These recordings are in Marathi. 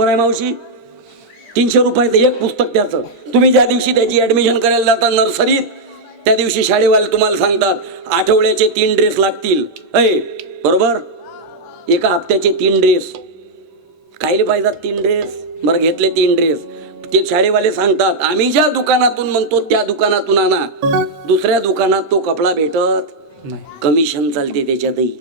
बरं आहे मावशी? तीनशे रुपयाचं एक पुस्तक त्याचं. तुम्ही ज्या दिवशी त्याची ऍडमिशन करायला जाता नर्सरीत त्या दिवशी शाळेवाले तुम्हाला सांगतात आठवड्याचे तीन ड्रेस लागतील. अय बरोबर? एका हप्त्याचे तीन ड्रेस कायले पाहिजेत तीन ड्रेस बरं घेतले तीन ड्रेस ते शाळेवाले सांगतात आम्ही ज्या दुकानातून म्हणतो त्या दुकानातून आणा. दुसऱ्या दुकानात तो कपडा भेटत. कमिशन चालते त्याच्यातही.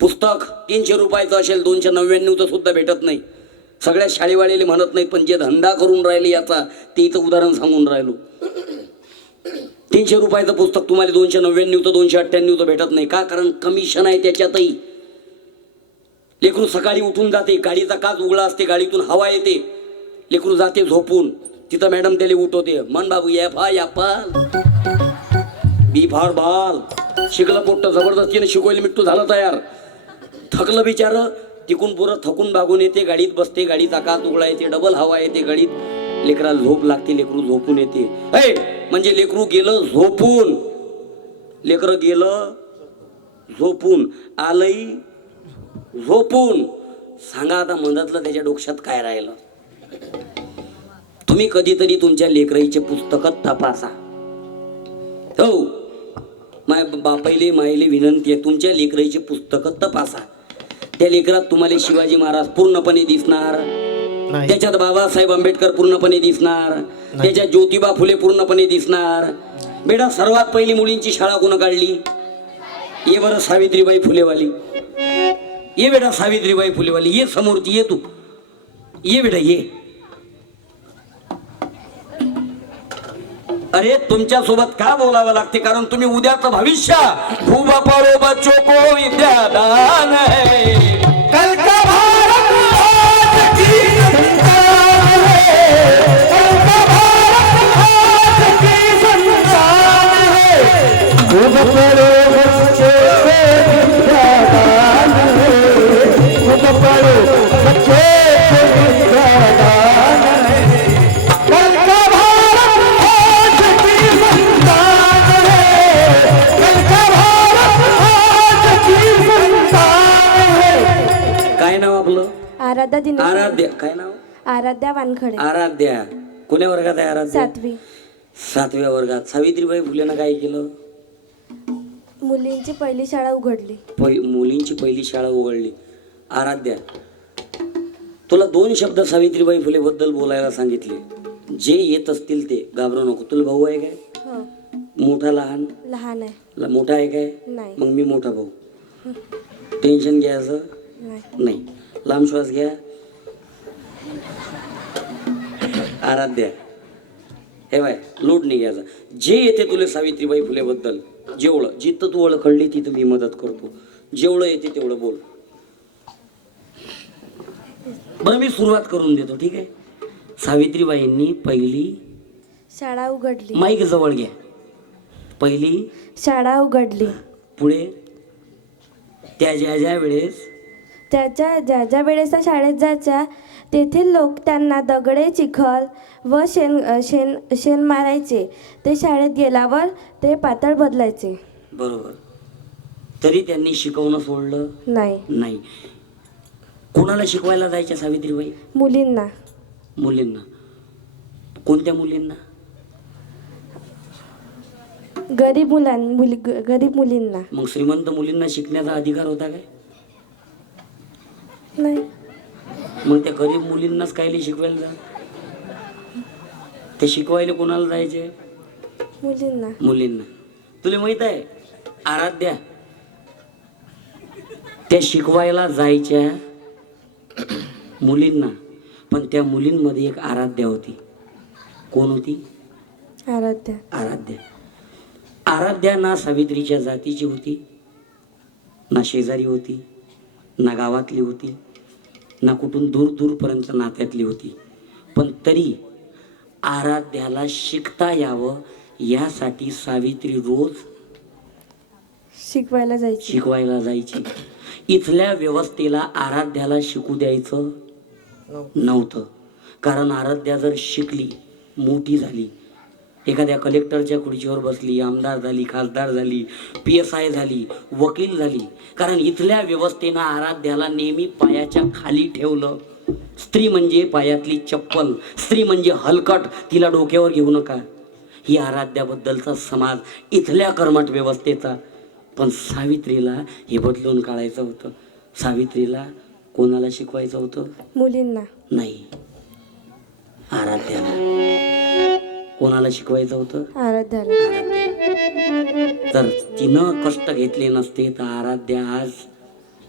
पुस्तक तीनशे रुपयाचं असेल दोनशे नव्याण्णवचं सुद्धा भेटत नाही. सगळ्या शाळेवालेले म्हणत नाहीत पण जे धंदा करून राहिले याचा ते इथं उदाहरण सांगून राहिलो. तीनशे रुपयाचं पुस्तक तुम्हाला दोनशे नव्याण्णवचं दोनशे अठ्ठ्याण्णवचं भेटत नाही. का? कारण कमिशन आहे त्याच्यातही. लेकरू सकाळी उठून जाते गाडीचा काच उघडा असते गाडीतून हवा येते. लेकरू जाते झोपून तिथं मॅडम त्याला उठवते मन बाबू या फा या पाल बी फार बाल. शिकलं पोट्ट जबरदस्तीने शिकवायला मिट्टू झालं तयार. थकलं बिचारं. तिकून पुरं थकून भागून येते गाडीत बसते गाडीचा काच उघडा येते डबल हवा येते गाडीत. लेकराला झोप लागते लेकरू झोपून येते. ऐ म्हणजे लेकरू गेलं झोपून. लेकरं गेलं झोपून. आलंय झोपून. सांगा आता मनातलं त्याच्या डोक्यात काय राहिलं? तुम्ही कधीतरी तुमच्या लेकराईचे पुस्तकच तपासा. हो. माय बापाईले मायले विनंती आहे तुमच्या लेकराईचे पुस्तकं तपासा. त्या लेकरात तुम्हाला शिवाजी महाराज पूर्णपणे दिसणार. त्याच्यात बाबासाहेब आंबेडकर पूर्णपणे दिसणार. त्याच्यात ज्योतिबा फुले पूर्णपणे दिसणार. बेटा सर्वात पहिली मुलींची शाळा कोण काढली? ये बरं सावित्रीबाई फुलेवाली. ये बेटा सावित्रीबाई फुलेवाली. ये समोरची ये तू. ये बेटा ये. अरे तुमच्यासोबत का बोलावं लागते? कारण तुम्ही उद्याचं भविष्य खूप चोको बच्चो को विद्यादान वर्गात आहे आराध्या सातवी. सातव्या वर्गात. सावित्रीबाई फुलेनं काय केलं? मुलींची पहिली शाळा उघडली. पै मुलींची पहिली शाळा उघडली. आराध्या तुला दोन शब्द सावित्रीबाई फुले बद्दल बोलायला सांगितले. जे येत असतील ते. घाबरू नको. तुला भाऊ आहे काय? हो. मोठा लहान? लहान आहे. ल- मोठा आहे काय? नाही. मग मी मोठा भाऊ. टेन्शन घ्यायचं? नाही. नाही. लांब श्वास घ्या. आराध्या हे बाय लोट नाही घ्यायचा. जे येते तुला सावित्रीबाई फुले बद्दल जेवढं जिथं तू ओळखडली तिथं मी मदत करतो. जेवढं येते तेवढं बोल. बरं मी सुरुवात करून देतो ठीक आहे? सावित्रीबाईंनी पहिली शाळा उघडली. माईक जवळ घ्या. पहिली शाळा उघडली. पुढे त्या ज्या ज्या वेळेस त्याच्या ज्या ज्या वेळेस त्या शाळेत जायच्या तेथील लोक त्यांना दगडे चिखल व शेण शेण शेण मारायचे. ते शाळेत गेल्यावर ते पातळ बदलायचे. बरोबर. तरी त्यांनी शिकवणं सोडलं? नाही. नाही. कोणाला शिकवायला जायच्या सावित्रीबाई? मुलींना. मुलींना. कोणत्या मुलींना? गरीब मुलां मुली ग- गरीब मुलींना. मग श्रीमंत मुलींना शिकण्याचा अधिकार होता काय? नाही. मग त्या गरीब मुलींनाच कायले शिकवायला जा? ते शिकवायला कोणाला जायचे? मुलींना. मुलींना. तुला माहीत आहे आराध्या त्या शिकवायला जायच्या मुलींना पण त्या मुलींमध्ये एक आराध्या होती. कोण होती? आराध्या. आराध्या. आराध्या ना सावित्रीच्या जातीची होती ना शेजारी होती ना गावातली होती. ना कुठून दूर दूरपर्यंत नात्यातली होती. पण तरी आराध्याला शिकता यावं यासाठी सावित्री रोज शिकवायला जायची. शिकवायला जायची. इथल्या व्यवस्थेला आराध्याला शिकू द्यायचं नव्हतं. कारण आराध्या जर शिकली मोठी झाली एखाद्या कलेक्टरच्या खुर्चीवर बसली आमदार झाली खासदार झाली पी एस आय झाली वकील झाली. कारण इथल्या व्यवस्थेनं आराध्याला नेहमी पायाच्या खाली ठेवलं. स्त्री म्हणजे पायातली चप्पल स्त्री म्हणजे हलकट तिला डोक्यावर घेऊ नका. ही आराध्याबद्दलचा समाज इथल्या कर्मठ व्यवस्थेचा. पण सावित्रीला हे बदलून काढायचं होतं. सावित्रीला कोणाला शिकवायचं होतं? मुलींना. नाही. आराध्याला. कोणाला शिकवायचं होतं? आराध्याला. तर तिनं कष्ट घेतले नसते तर आराध्या आज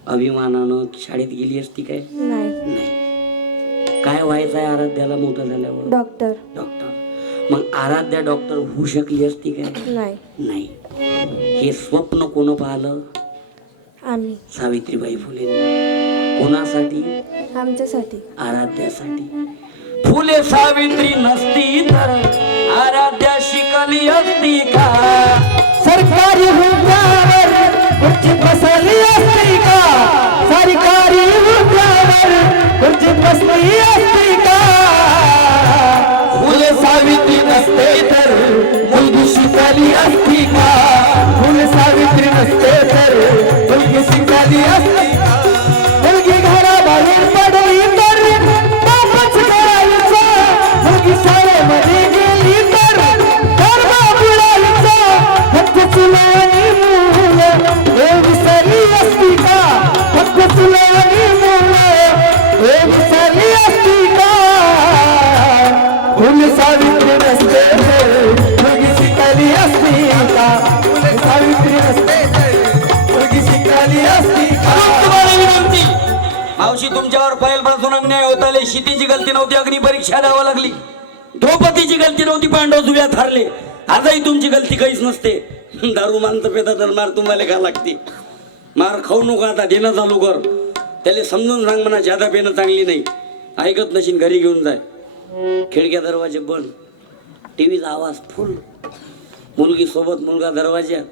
अभिमानानं शाळेत गेली असती काय? नाही. काय व्हायचं आहे आराध्याला मोठं झाल्यावर? डॉक्टर. डॉक्टर. मग आराध्या डॉक्टर होऊ शकली असती काय? नाही. नाही. हे स्वप्न कोण पाहिलं? आम्ही. सावित्रीबाई फुले. कोणासाठी? आमच्यासाठी. आराध्यासाठी. फुले सावित्री नसती तर आराध्या शिकली असती का? सरकारी हुद्द्यावर खुर्ची बसली असती का? सरकारी हुद्द्यावर खुर्ची बसली असती का? फुले सावित्री नसते तर मुलगी शिकली असती का? तुमच्यावर पहिल्यापासून अन्याय होत आले. शितीची गलती नव्हती अग्निपरीक्षा द्यावं लागली. द्रौपदीची गलती नव्हती पांडव जुव्यात हारले आजही तुमची गलती काहीच नसते. दारू मानत पेता तर मार तुम्हाला का लागते? मार खाऊ नको आता देणं चालू कर. त्याला समजून सांग म्हणा जादा पेनं चांगली नाही. ऐकत नशीन घरी घेऊन जाय. खिडक्या दरवाजे बंद. टी व्हीचा आवाज फुल. मुलगी सोबत मुलगा दरवाज्यात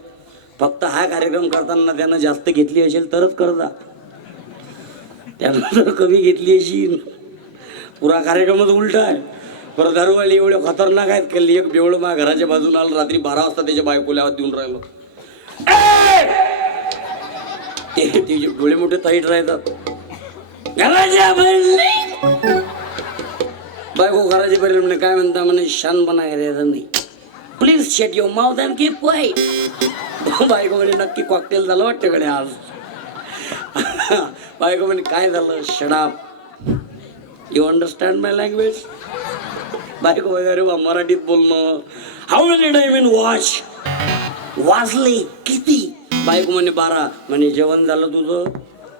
फक्त हा कार्यक्रम करताना त्यानं जास्त घेतली असेल तरच करता त्यानं कमी घेतली अशी. पुरा कार्यक्रमच उलटा आहे. परत दरवाळी एवढे खतरनाक आहेत कल्ली एक बेवळ माझ्या घराच्या बाजून आलं रात्री बारा वाजता त्याच्या बायकोला हात देऊन राहिलो. ते तिचे डोळे मोठे ताईट राहतात. घराच्या बायको घराचे परिणाम म्हणे काय म्हणता? म्हणे शानपणा करायचा नाही please shut your mouth and keep पाय बायको म्हणे नक्की कॉकटेल झालं वाटतं कडे आज? बायको म्हणे काय झालं? Shut up you understand my language बायको वगैरे बा मराठीत बोलणं. How many time in watch वाजले किती? बायको म्हणे बारा. म्हणे जेवण झालं तुझं?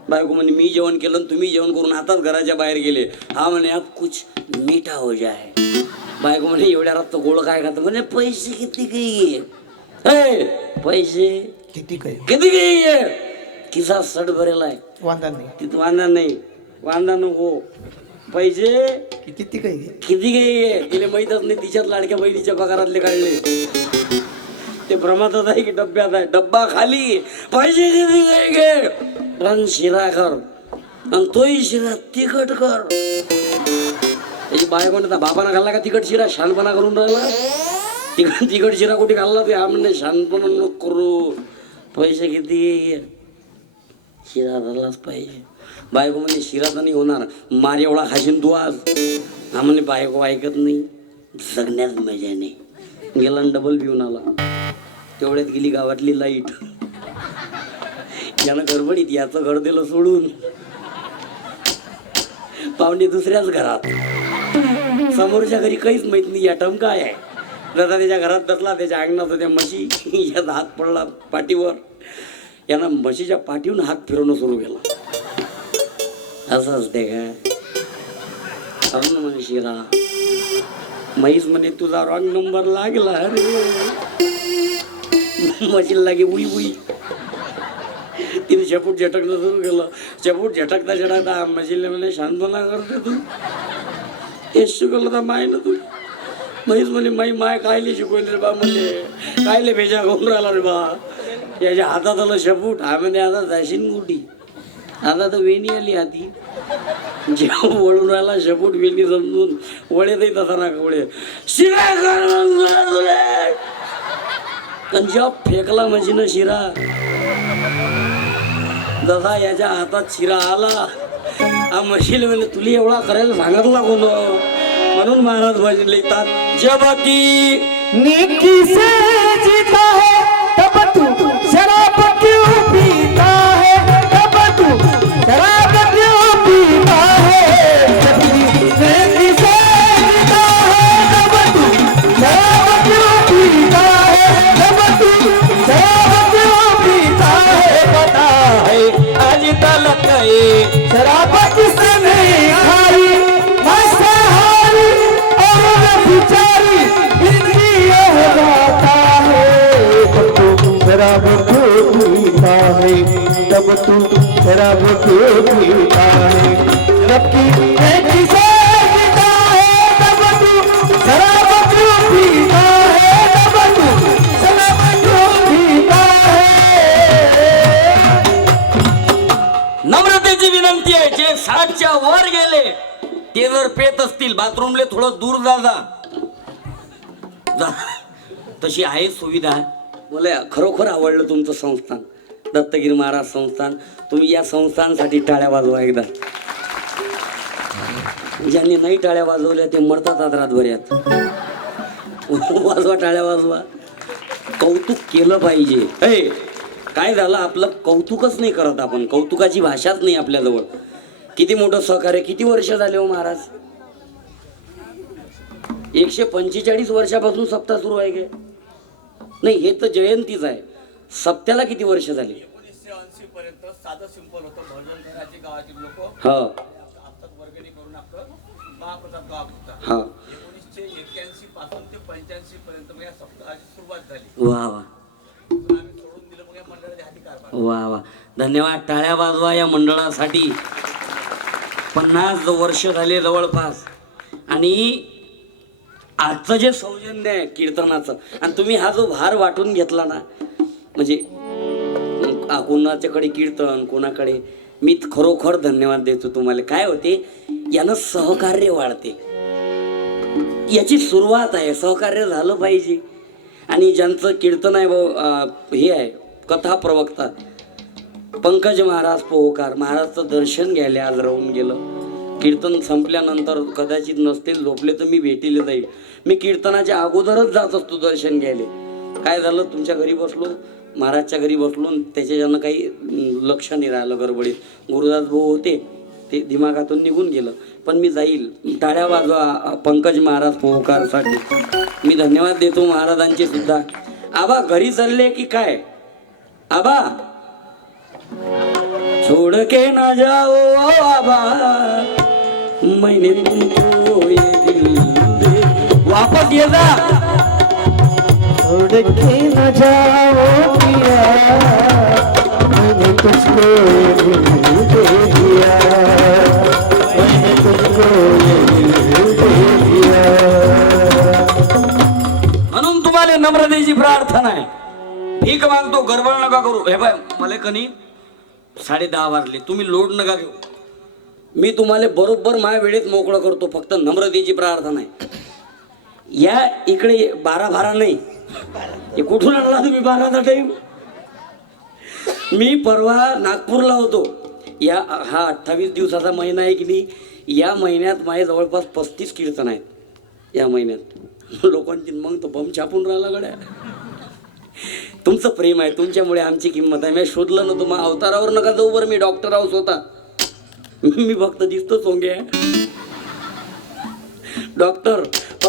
बायको म्हणे मी जेवण केलं आणि तुम्ही जेवण करून हातात घराच्या बाहेर गेले. हा म्हणे अब कुछ मीठा हो जाय बायको म्हणे एवढ्या रात गोळ काय खात? म्हणे पैसे किती काही. पैसे किती काय किती काही किसा सड भरेला आहे. वांदा नाही. तिथं वांदा नाही. वांदा नको. पैसे किती काय किती काही तिला माहीतच नाही तिच्यात लाडक्या बहिणीच्या पगारातले काढले. ते भ्रमातच आहे की डब्यात आहे? डब्बा खाली. पैसे किती काही घे. पण शिरा कर. आणि तोही शिरा तिखट कर. त्याची बाय म्हणत बापानं खाल्ला का तिखट शिरा? शानपणा करून राहिला. तिखट तिखट शिरा कुठे खाल्ला? ते म्हणणे शानपणा नको करू. पैसे किती घे? शिरा झालाच पाहिजे. बायको म्हणजे शिरा तर नाही होणार. मार एवढा खाशीन तू आज. हा म्हणे बायको ऐकत नाही. जगण्यात मजा नाही. गेला डबल पिऊन आला. तेवढ्यात गेली गावातली लाइट. यानं गडबडीत याचं घर दिलं सोडून. पाहुणे दुसऱ्याच घरात. समोरच्या घरी काहीच माहीत नाही याटम काय आहे. जसा त्याच्या घरात बसला त्याच्या अंगणात त्या म्हशी याचा हात पडला पाठीवर. यांना म्हशीच्या पाठीहून हात फिरवणं सुरू केला. असं असते काय? अरुण म्हणे शिरा म्हैस म्हणे तुझा रॉंग नंबर लागला अरे म्हशीला लागे उई उई. तिने झपूट झटकणं सुरू केलं. झपूट झटकता झटकता म्हशीला म्हणे शांतपणा करते तू. तेच शिकवलं तर माय ना तू. म्हैस म्हणे माई माय कायले शिकवले रे बा म्हणजे कायले भेजा घेऊन राहिला रे बा. याच्या हातात आलं शपूट हा म्हणजे आता जाशीन कुठी? आता तर वेणी आली हाती. जेव्हा वळून राहिला शपूट वेणी समजून वळेतही तसा ना वळे शिरा पण जेव्हा फेकला म्हशीनं शिरा जसा याच्या हातात शिरा आला आ म्हशील म्हणजे तुला एवढा करायला सांगितला कोण? म्हणून महाराज भजन लिहितात जब की नेकी से रब की एक से है तू शराब पीता है तू शराब पीता है। नम्रतेची विनंती आहे जे साठच्या वर गेले ते जर पेत असतील बाथरूमले थोडं दूर जा जा. जा. तशी आहे सुविधा. मला खरोखर आवडलं तुमचं संस्थान. दत्तगिरी महाराज संस्थान तुम्ही या संस्थांसाठी टाळ्या वाजवा एकदा. ज्यांनी नाही टाळ्या वाजवल्या ते मरतात आज रातभऱ्यात वाजवा टाळ्या वाजवा. कौतुक केलं पाहिजे. हे काय झालं आपलं कौतुकच नाही करत आपण. कौतुकाची भाषाच नाही आपल्याजवळ. किती मोठं सहकार्य किती वर्ष झाले हो महाराज? एकशे पंचेचाळीस वर्षापासून सप्ताह सुरू आहे काय? नाही हे तर जयंतीच आहे. सप्त्याला किती वर्ष झाली? एकोणीसशे ऐंशी पर्यंत साधं सिंपल होतं. भजन घराचे गावातील लोक. हा. वर्गणी करून आपलं महाप्रसाद गाव होता. हा. एकोणीसशे एक्क्याऐंशी पासून ते पंच्याऐंशी पर्यंत मग या सप्ताहाची सुरुवात झाली. वा वा. पण आम्ही सोडून दिलं मग या मंडळाच्या हाती कारभार वा वा. धन्यवाद. टाळ्या वाजवा या मंडळासाठी. पन्नास वर्ष झाले जवळपास. आणि आजचं जे सौजन्य आहे कीर्तनाचं आणि तुम्ही हा जो भार वाटून घेतला ना म्हणजे कोणाच्याकडे कीर्तन कोणाकडे मी खरोखर धन्यवाद देतो तुम्हाला. काय होते यानं सहकार्य वाढते. याची सुरुवात आहे सहकार्य झालं पाहिजे. आणि ज्यांचं कीर्तन आहे हे आहे कथा प्रवक्ता पंकज महाराज पोहकार महाराजचं दर्शन घ्यायला आज राहून गेलं. कीर्तन संपल्यानंतर कदाचित नसतील झोपले तर मी भेटीला जाईल. मी कीर्तनाच्या अगोदरच जात असतो दर्शन घ्यायला. काय झालं तुमच्या घरी बसलो महाराजच्या घरी बसलो त्याच्याच्यानं काही लक्ष नाही राहिलं गडबडीत. गुरुदास भाऊ होते ते दिमागातून निघून गेलं. पण मी जाईल. टाळ्या वाजवा पंकज महाराज पोहकारसाठी मी धन्यवाद देतो महाराजांचे सुद्धा. आबा घरी चालले की काय? आबा! छोड़ के ना जाओ आबा. महिने तुमको ये दिल दे. वापस ये जा. छोड़ के न जाओ पिया मैंने तुझको ये दिल दे दिया मैंने तुझको ये दिल दे दिया। म्हणून तुम्हाला नम्रतेची प्रार्थना आहे. भीक मागतो गडबड नका करू. हे बाय मला कनी साडे दहा वाजले. तुम्ही लोड नका घेऊ. मी तुम्हाला बरोबर माझ्या वेळेत मोकळं करतो. फक्त नम्रतेची प्रार्थना आहे. या इकडे बारा बारा नाही. कुठून आणला तुम्ही बाराचा टाईम मी परवा नागपूरला होतो. या हा अठ्ठावीस दिवसाचा महिना आहे की नाही या महिन्यात माझे जवळपास पस्तीस कीर्तन आहेत. या महिन्यात. लोकांची मग तो बम छापून राहिला गड्या. तुमचं प्रेम आहे तुमच्यामुळे आमची किंमत आहे. मी शोधलं नव्हतं मग अवतारावर नका जाऊ बरं मी डॉक्टर आहो स्वतः मी फक्त दिसतो सोंगे डॉक्टर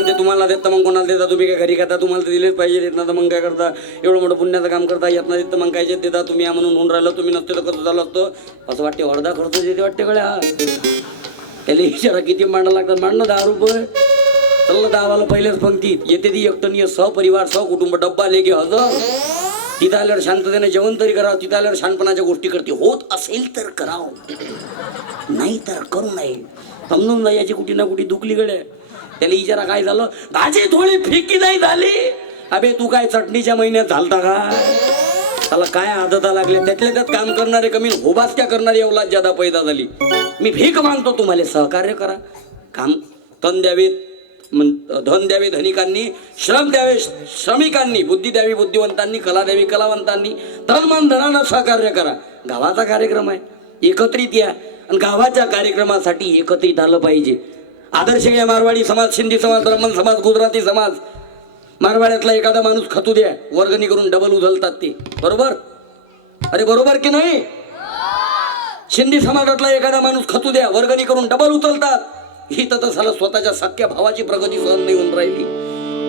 म्हणते तुम्हाला देत मग कोणाला देता? तुम्ही काय घरी खाता? तुम्हाला तर दिलेच पाहिजे. देत ना तर मग काय करता? एवढं मोठं पुण्याचं काम करता येत नाही. तर मग काय देता. तुम्ही या म्हणून होऊन राहिलं. तुम्ही नसते तर कसं झालं असतं? असं वाटते अर्धा खर्च देते वाटते कळ्या त्याला इशारा किती मांडा लागतात? मांडणं दहा रुपये. चाललं दहावाला पहिल्याच पंक्तीत येते ती एकटनीय सहपरिवार सहकुटुंब. डब्बा लेके हजर. तिथं आल्यावर शांततेने जेवण तरी करावं. तिथं आल्यावर शांतपणाच्या गोष्टी करते. होत असेल तर करावं. नाही तर करू नये. समजून जा याची कुठे ना कुठे दुखली गड्या. त्याला इचारा काय झालं? भाजी थोडी फिकी नाही झाली. अबे तू काय चटणीच्या महिन्यात झालता का? त्याला काय आदता लागले? त्यातल्या त्यात काम करणारे कमी होबास्क्या करणारी एवढा ज्यादा पैदा झाली. मी भीक मागतो तुम्हाला सहकार्य करा. काम तन द्यावेत म्हण- धन द्यावे धनिकांनी श्रम द्यावे श्रमिकांनी बुद्धी द्यावी बुद्धिवंतांनी कला द्यावी कलावंतांनी तन मन धनानं सहकार्य करा. गावाचा कार्यक्रम आहे. एकत्रित या. आणि गावाच्या कार्यक्रमासाठी एकत्रित आलं पाहिजे. आदर्श घ्या मारवाडी समाज सिंधी समाज ब्राह्मण समाज गुजराती समाज. मारवाड्यातला एखादा माणूस खतू द्या. वर्गणी करून डबल उधलतात ते. बरोबर? अरे बरोबर की नाही? शिंदी समाजातला एखादा माणूस खतू द्या. वर्गणी करून डबल उचलतात. ही तर झालं स्वतःच्या सख्या भावाची प्रगती सहन नाही होऊन राहिली.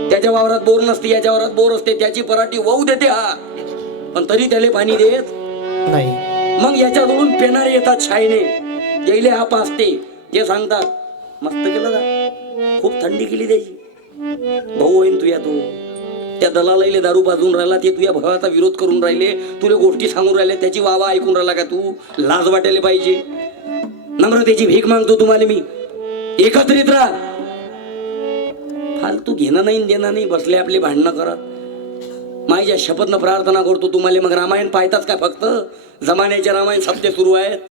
त्याच्या वावरात बोर नसते याच्या वावरात बोर असते. त्याची पराठी वाहू देते हा. पण तरी त्याला पाणी देत? नाही. मग याच्याकडून पेणारे येतात शाईने जैले हा पाचते ते सांगतात मस्त केलं का? खूप थंडी केली त्याची. भाऊ होईन तुया तू. त्या दलालाईले दारू बाजून राहिला ते तुझ्या भावाचा विरोध करून राहिले तुला गोष्टी सांगून राहिले त्याची वावा ऐकून राहिला का तू? लाज वाटायला पाहिजे. नम्रतेची भीक मागतो तुम्हाला मी. एकत्रित राहा. फालतू घेणं नाही देणं नाही बसले आपले भांडणं करत. माझ्या शपथनं प्रार्थना करतो तुम्हाला मग रामायण पाहताच का फक्त? जमान्याचे रामायण सत्य सुरू आहेत.